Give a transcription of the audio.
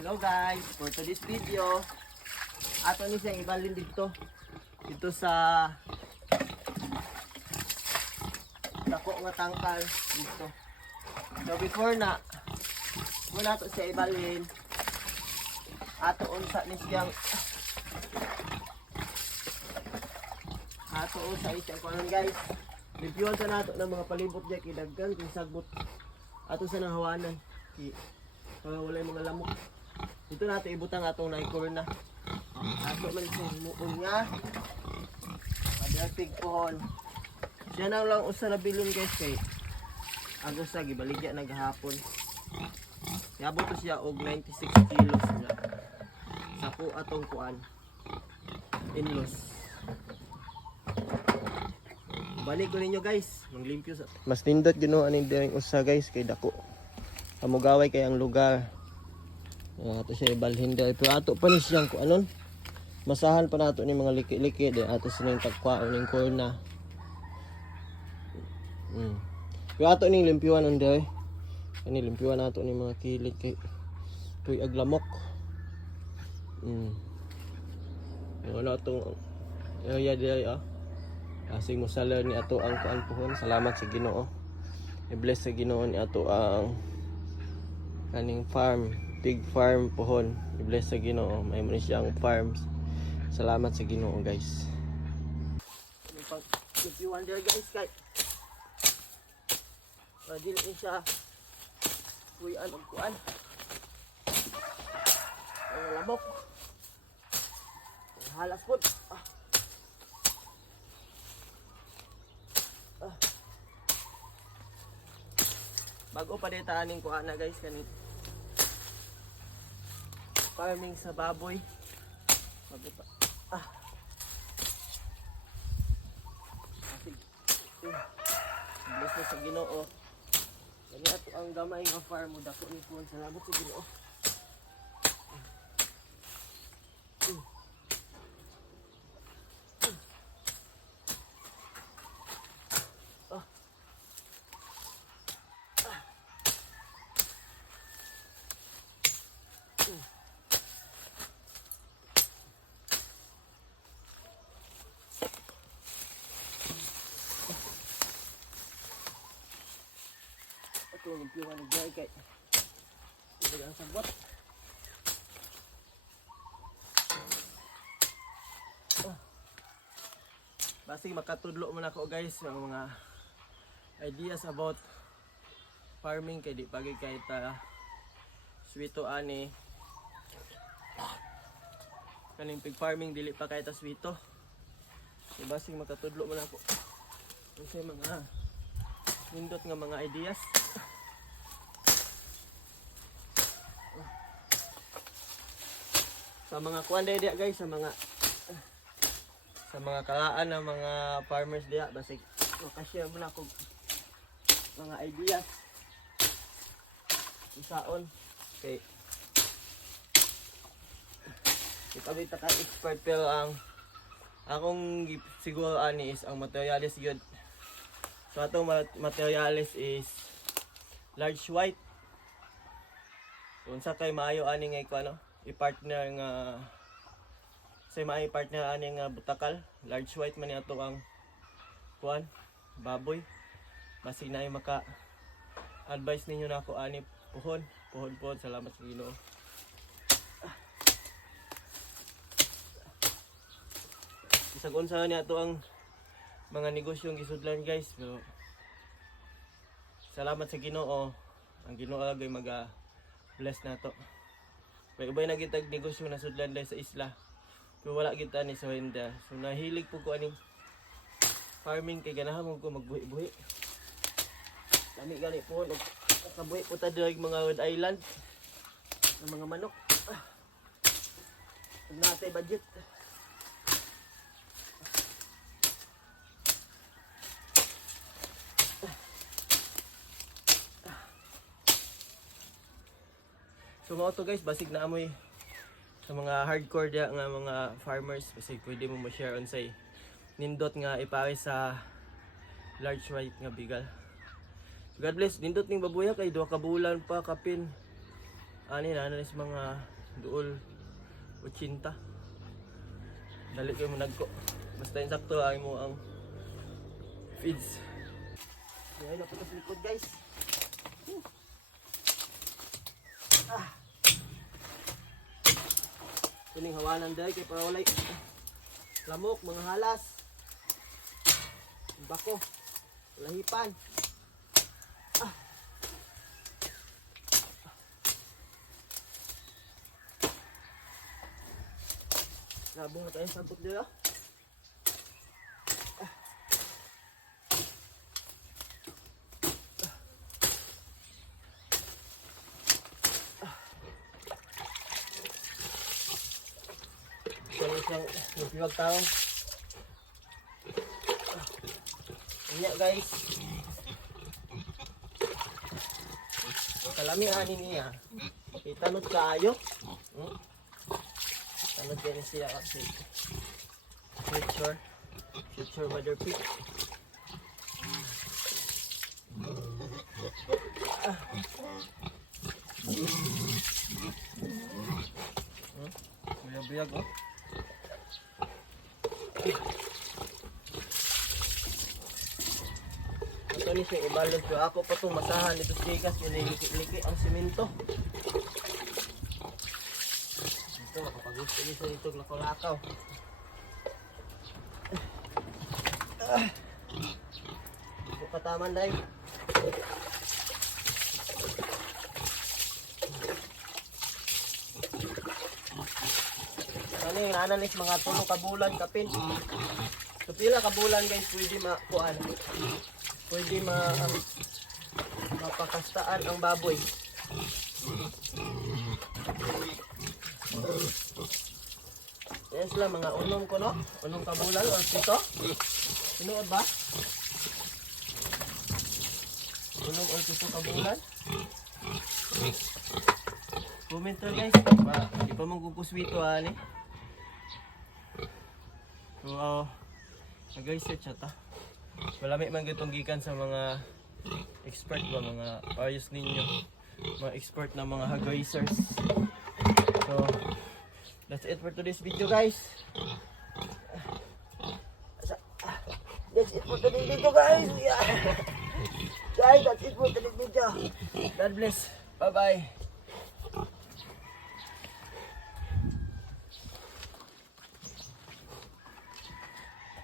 Hello guys, for today's video, ato ni siyang ibalin dito sa dako nga tangkal dito. So before na muna to siya ibalin, ato unsa ni siyang kunon guys. Reviewan sa nato ng mga palibot diya kidaggan kung sagbot ato sa nang hawanan. Wala yung mga lamok. Dito natin ibutang atong naikorna. Ato man siya muon nga. Paderpig pohon. Siya na lang usa na bilon guys kay agos sa gibaligya naghapon. Yabot to siya og 96 kilos na. Sapo atong kuan. Inlos. Balik ko ninyo guys, manglimpyo sa. Mas nindot gino aning diring usa guys kay dako. Amugaway kay ang lugar. Ato siya ibalhin dahil pero ato pa ni siyang kuanon. Masahan pa nato ni mga liki-liki dahil ato sining tagkwaon ning corna. Pero ato ning limpyuan on dahil. Kani limpyuan nato ni mga kilid kay tuy aglamok. Ano atong area dahil asing musala ni ato ang kuan pohon. Salamat sa Ginoo. I-bless sa Ginoo ni ato ang kaning farm, pig farm pohon. I-bless sa Ginoo. May mo siyang farms. Salamat sa Ginoo guys. If you wonder guys kay dili siya kuyan og kuan. Ang labok. Halas pod. Bago pa dito aning kuha na guys kanit farming sa baboy. Bago pa bless na sa Ginoo. Kani ato ang gamay nga farm mo dako ni kuan. Salamat sa Ginoo. Ito yung piwa ng dry kay ito ang sabot. Basig makatudlo mo na ako guys ng mga ideas about farming kay di pagi kay ta swito ani kaning pig farming dili pa kay ta swito. So basig makatudlo mo na ako kasi mga nindot nga mga ideas. Sa mga kuan dia guys, sa mga kalaan ng mga farmers dia basig makashare mo na ako mga ideas isaon kay kita ka expert pero ang akong siguro ani is ang materials gyud. So atong materials is large white. Kung sa kay maayo ani nga kuno i-partner nga say maayo partner ani nga butakal, large white man ato ang kuan baboy. Basig na ay maka advice ninyo na ako ani pohon. Salamat sa Ginoo. Isag unsa ni ato ang mga negosyong gisudlan guys, pero salamat sa Ginoo. Ang Ginoo agay bless nato. May ubay na gitag negosyo na sudlan dahil sa isla. Pero wala kita ni so hindi. So nahilig po ko aning farming kay ganahan mo ko magbuhi-buhi. Gani po nakabuhi po ta diri mga Rhode Island ng mga manok. Natay budget. So mga to guys, basig na amoy sa mga hardcore dia nga mga farmers, basig pwede mo ma-share on say nindot nga ipare sa large white nga bigal. God bless, nindot ning babuya kay duha ka bulan pa kapin ani na is mga duol 80. Dali kayo mo nagko. Basta insakto ay mo ang feeds. Ayan, napunta sa likod guys. Kuning hawanan dahil kay para walay lamok, mga halas, bako, lahipan. Labong na tayo sabot dito. Isang nagpiwag tao. Iya guys. Kalami ani niya. Itanod kaayo. Tanod din siya kasi. Future weather peak. Buyag-buyag oh. Ito ni siya ibalot ko. Ako pa itong masahan dito sa tigas. Liki ang simento. Ito makapagusto niya sa itong lakaw-lakaw. Ito kataman dahil. Ano yung nanan is mga 3 kabulan kapin. So pila kabulan guys pwede makuan. Pwede mapakastaan ang baboy. Yes lang mga unom ko no? Unong kabulan or 7? Sinuod ba? Unom or 7 kabulan? Comment to guys. Di pa mong kukuswito ani. So guys search ata. Malami man gitong gikan sa mga expert ba, mga ayos ninyo, mga expert na mga hagwizers. So that's it for today's video guys. That's it for today's video guys. Guys, that's it for today's video. God bless. Bye bye.